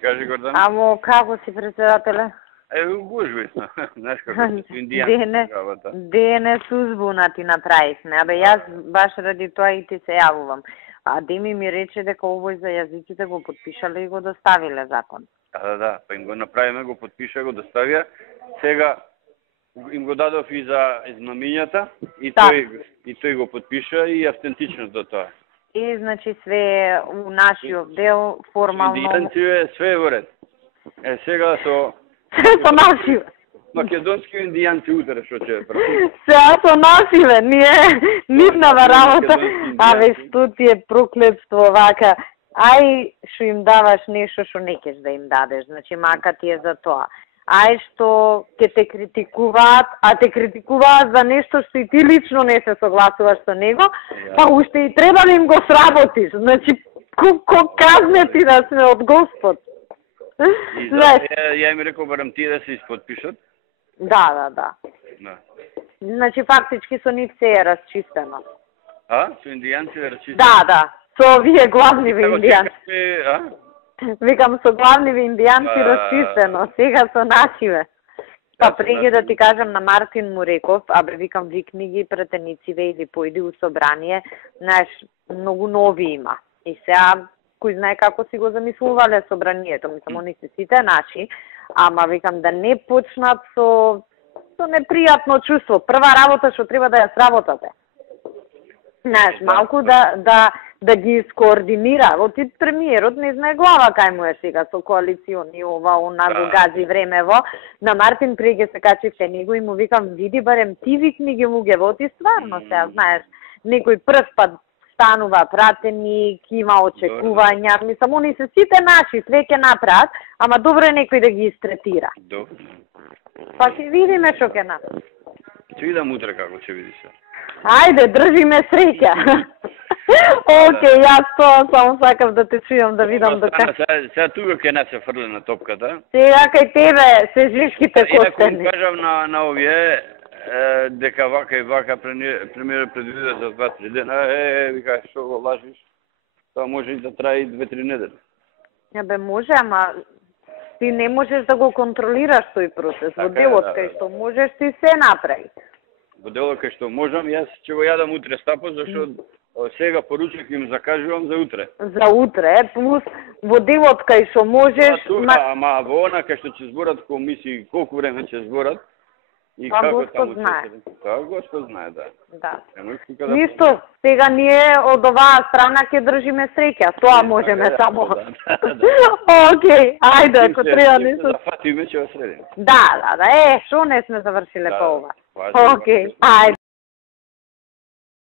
Кажи Гордан. Амо, како си, председателе? Гужви. Знаеш како се индијанци. Дене сузбуна ти направивме. Абе, јас баш ради тоа и ти се јавувам. А Деми ми рече дека овој за јазиците го подпишале и го доставиле закон. Да, па им го направиме, го подпиша, го доставија. Сега им го дадов и за знамињата и тој го подпиша и автентичност до тоа. И значи све у нашиот дел формално. Индијанци све во ред. Сега со нашиве. Македонски индијанци утре што ќе прават. Сега со нашиве, нивнава работа. Абе, што ти е проклетство вака? Ај што им даваш нешто што не кеш да им дадеш, значи мака ти е за тоа. Ај што ќе те критикуваат, а те критикуваат за нешто што и ти лично не се согласуваш со него, па уште и треба да им го сработиш. Значи, колко казне ти да сме од Господ. Ја им рекол барам тие да се исподпишат. Да. Значи, фактички со нив се е расчистено. Со индијанци е расчистено? Да. Со овие главниве индијанци. Викам, со главниве индијанци расчистено, сега со нашиве. Па преги да ти кажам на Мартин му реков, абе викам викни ги пратенициве или појди у собрание, знаеш, многу нови има. И сега, кој знае како си го замислувале собранието, мислам, они се сите наши, ама викам да не почнат со непријатно чувство. Прва работа што треба да ја сработате. Знаеш, малку да ги скоординира. Оти премиерот не знае глава кај му е сега со коалициони ова, она го гази времево. На Мартин преге се качивте него и му викам, види барем ти викни ги луѓево, ти стварно сега, знаеш, некој прв пат станува пратеник, има очекувања, мислам, они се сите наши, све ќе направат, ама добро е некој да ги истретира. Па ќе видиме што ќе направи. Ќе видам утре како ќе видиш. Ајде, држиме среќа. Океј, јас тоа само сакав да те чујам, да видам до кај. Сега тука ќе не се фрле на топката. Сега кај тебе се жишките костени. Инаку кажам на овие дека вака и вака премиерот предвиде за 2-3 дена. Вика, што го лажиш? Тоа може и да трае 2-3 недели. Бе, може, ама ти не можеш да го контролираш тој процес. Во делот кај што можеш ти се направи. Во делот кај што можам, јас ќе го јадам утре стапо, зашто сега поручок им закажувам за утре. За утре, плюс во делот кај што можеш... Ама во она кај што ќе зборат комисии, колку време ќе зборат, и како таму знае. Тоа Господ знае, да. Ништо, сега ние од оваа страна ќе држиме среќа, тоа можеме само. Океј, ајде, ако треба нешто. Да фатиме ќе го средиме. Да, што не сме завршиле по ова. Океј, ајде.